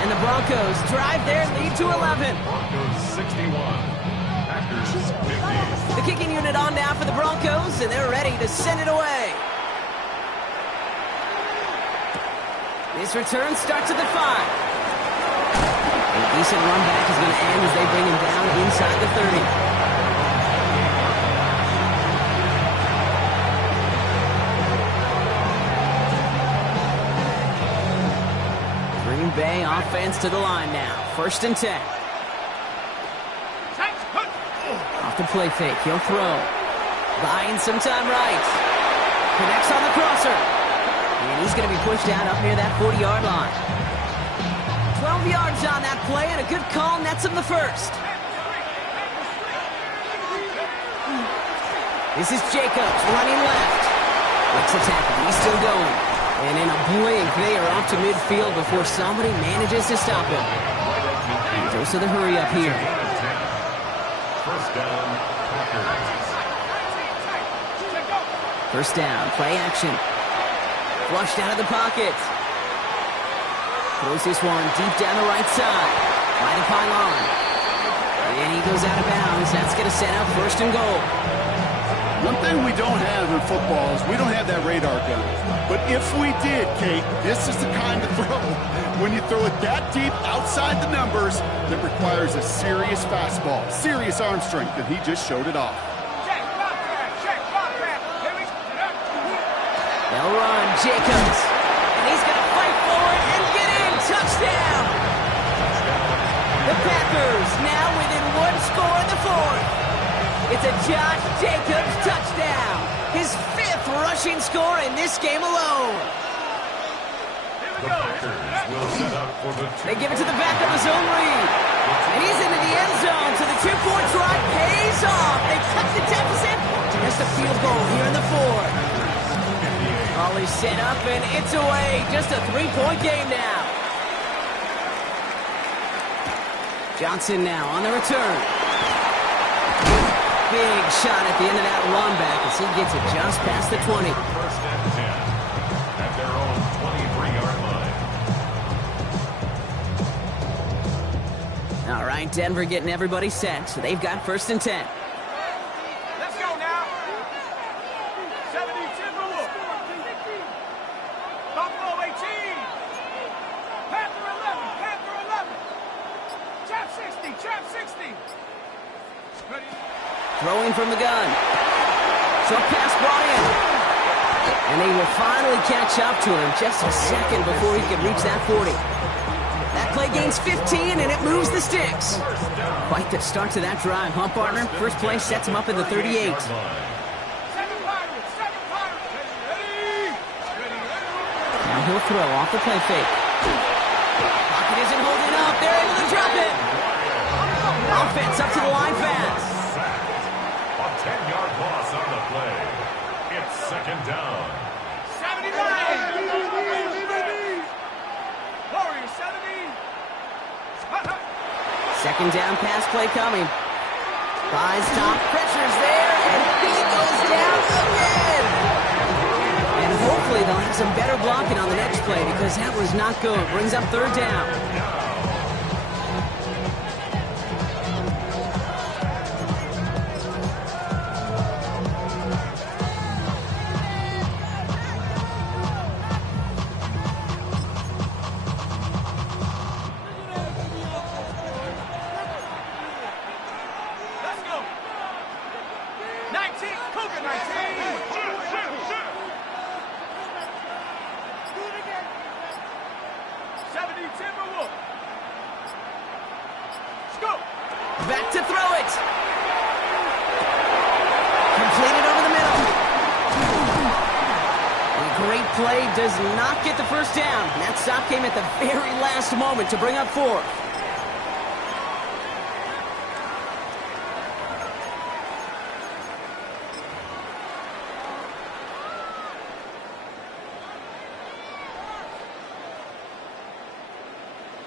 And the Broncos drive their lead to 11. Broncos 61. Packers 50. The kicking unit on now for the Broncos, and they're ready to send it away. This return starts at the 5. A decent run back is going to end as they bring him down inside the 30. Green Bay offense to the line now. 1st and 10. Off the play fake, he'll throw. Buying some time right. Connects on the crosser. And he's going to be pushed down up near that 40-yard line. 12 yards on that play, and a good call nets him the 1st. This is Jacobs running left. Breaks the tackle. He's still going. And in a blink, they are off to midfield before somebody manages to stop him. Goes to the hurry up here. 1st down, Packers. 1st down, play action. Flushed out of the pocket. Throws this one deep down the right side. By the pylon. And he goes out of bounds. That's going to set up 1st and goal. One thing we don't have in football is we don't have that radar gun. But if we did, Kate, this is the kind of throw. When you throw it that deep outside the numbers, that requires a serious fastball, serious arm strength, and he just showed it off. They'll run, Jacobs. And he's going to fight forward and get in. Touchdown. The Packers now within 1 score in the 4th. It's a Josh Jacobs touchdown. His 5th rushing score in this game alone. The Packers will set up for the They give it to the back of his own read. And he's into the end zone, so the two-point try pays off. They cut the deficit to just a field goal here in the fourth. Ball is set up, and it's away. Just a three-point game now. Johnson now on the return. Big shot at the end of that run back as he gets it just past the 20. First and 10 at their own 23-yard line. All right, Denver getting everybody set, so they've got first and 10. Let's go now. 70 Timberwolves. Buffalo 18. Panther 11. Panther 11. Trap 60. Trap 60. Ready? Throwing from the gun. Short pass brought in. And they will finally catch up to him just a second before he can reach that 40. That play gains 15, and it moves the sticks. Quite the start to that drive, huh, partner? First play sets him up in the 38. Second Pirates. Second Pirates. Ready? Ready. Now he'll throw off the play fake. Pocket isn't holding up. They're able to drop it. Offense up to the line fast. A 10-yard loss on the play. It's second down. 79. Warriors 70. Second down pass play coming. Buys top, pressure's there, and he goes down again. And hopefully they'll have some better blocking on the next play because that was not good. Brings up third down. Let's go. 19. Cougar 19. Do it again. 70 Timberwolves. Let's go. Back to throw it. Completed over the middle. A great play does not get the first down. And that stop came at the very last moment to bring up fourth.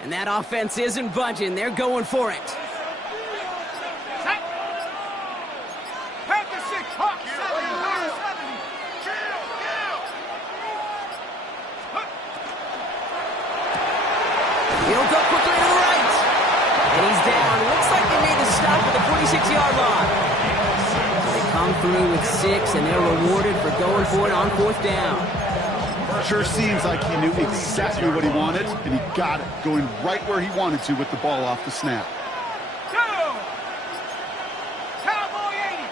And that offense isn't budging. They're going for it. Set. Panther 6. Hawk 7. Hawk 70. He'll go quickly to the right. And he's down. Looks like they made the stop at the 46-yard line. So they come through with 6, and they're rewarded for going for it on fourth down. Sure seems like he knew exactly what he wanted, and he got it, going right where he wanted to with the ball off the snap. Go. Cowboy 80.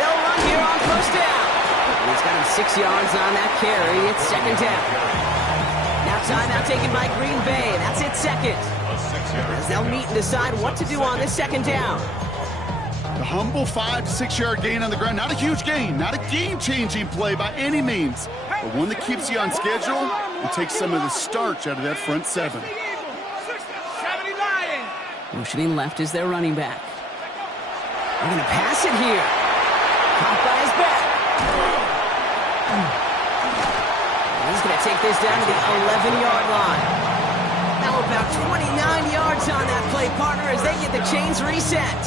They'll run here on first down. And he's got him 6 yards on that carry. It's second down. Now timeout taken by Green Bay. That's it second. As they'll meet and decide what to do on this second down. The humble 5 to 6 yard gain on the ground. Not a huge gain, not a game-changing play by any means, but one that keeps you on schedule and takes some of the starch out of that front 7. 70 Lions. Motioning left is their running back. They're going to pass it here. Caught by his back. And he's going to take this down to the 11-yard line. Now about 29 yards on that play, partner, as they get the chains reset.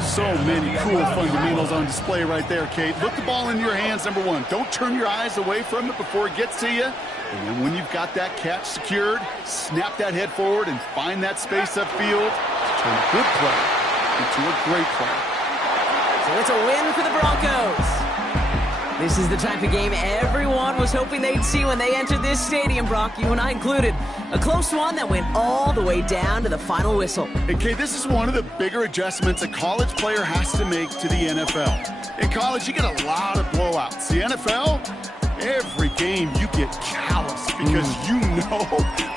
So many cool fundamentals on display right there, Kate. Look the ball in your hands, number one. Don't turn your eyes away from it before it gets to you. And then when you've got that catch secured, snap that head forward and find that space upfield. Turn a good play into a great play. So it's a win for the Broncos. This is the type of game everyone was hoping they'd see when they entered this stadium, Brock, you and I included. A close one that went all the way down to the final whistle. And Kate, this is one of the bigger adjustments a college player has to make to the NFL. In college, you get a lot of blowouts. The NFL, every game you get callous because you know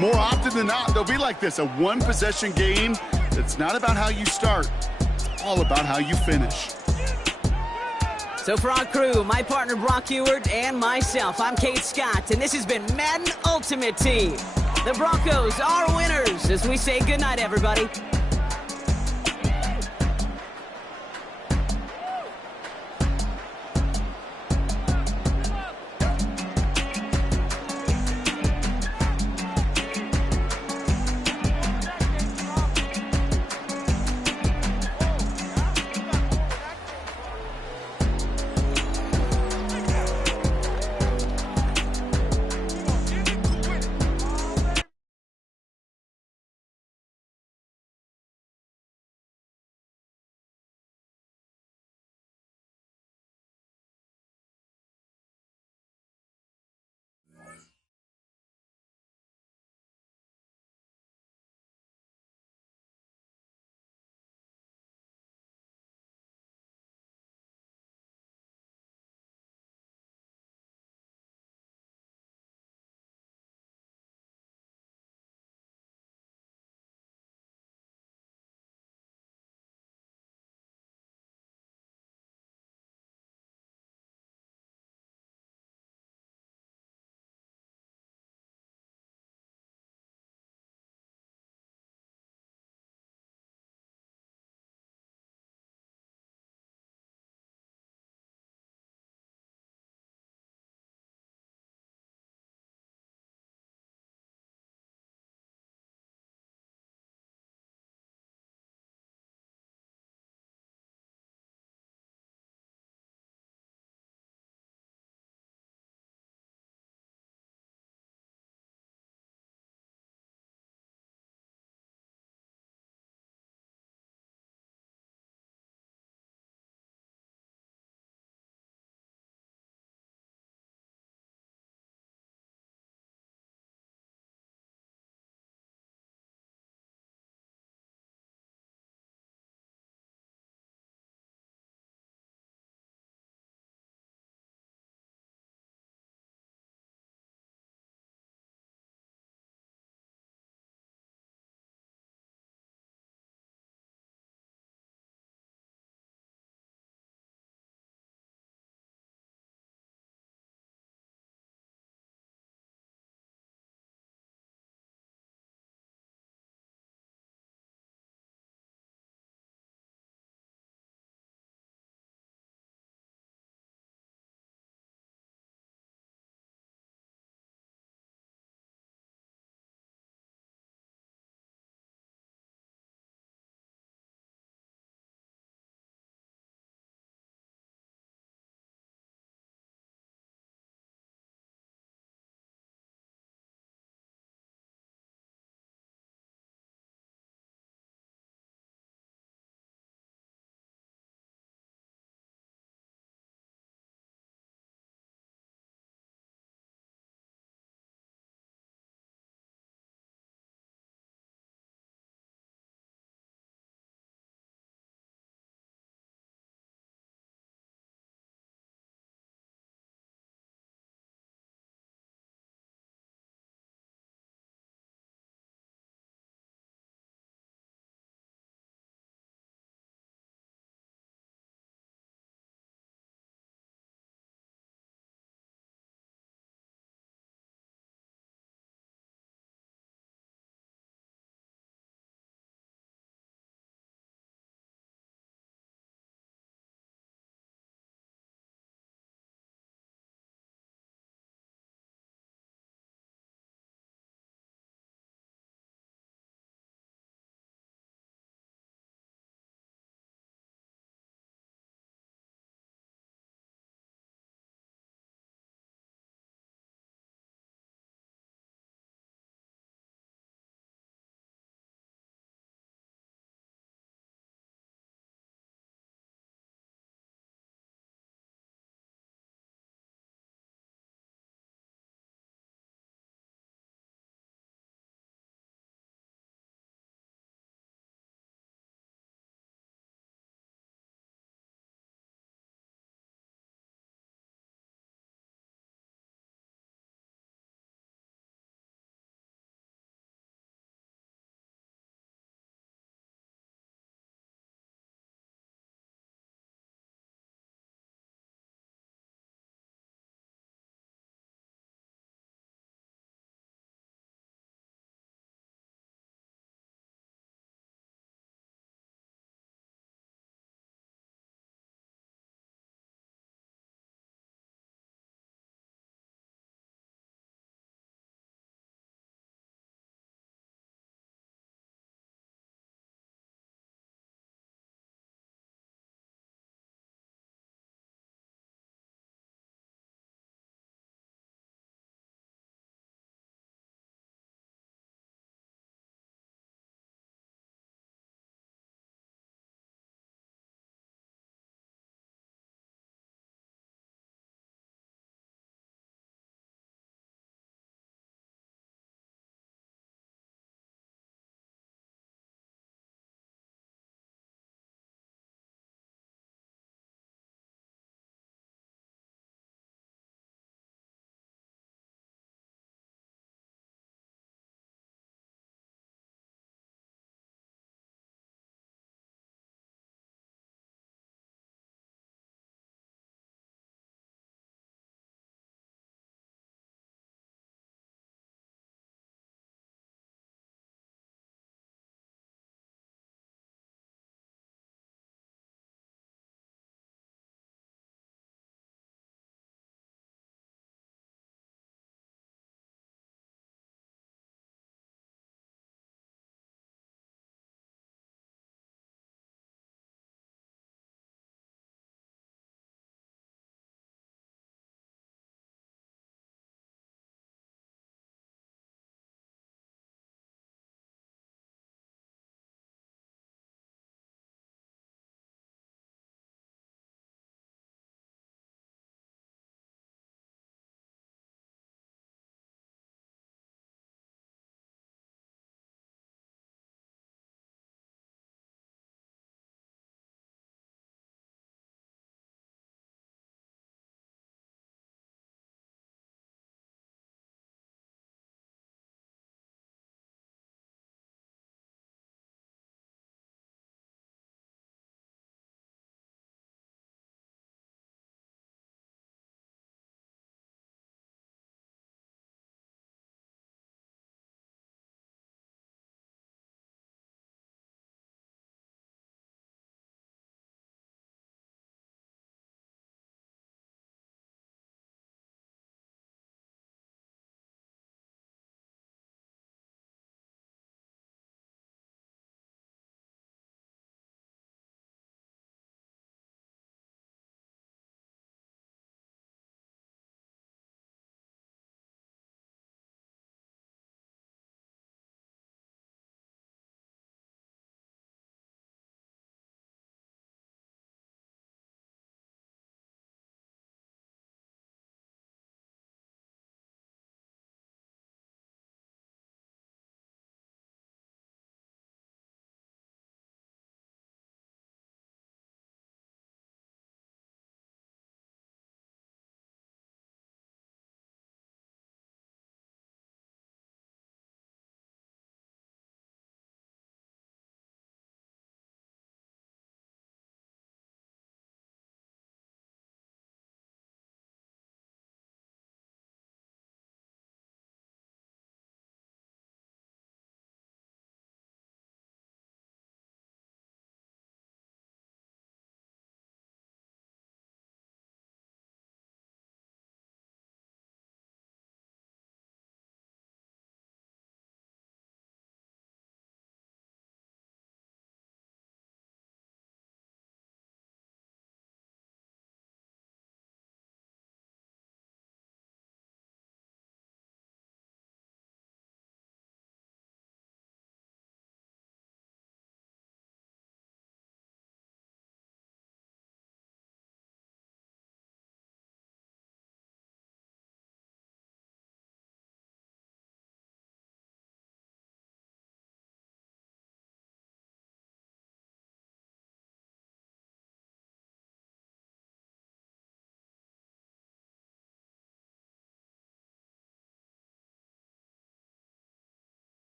more often than not they'll be like this, a one-possession game that's not about how you start. It's all about how you finish. So for our crew, my partner Brock Ewert and myself, I'm Kate Scott, and this has been Madden Ultimate Team. The Broncos are winners as we say goodnight, everybody.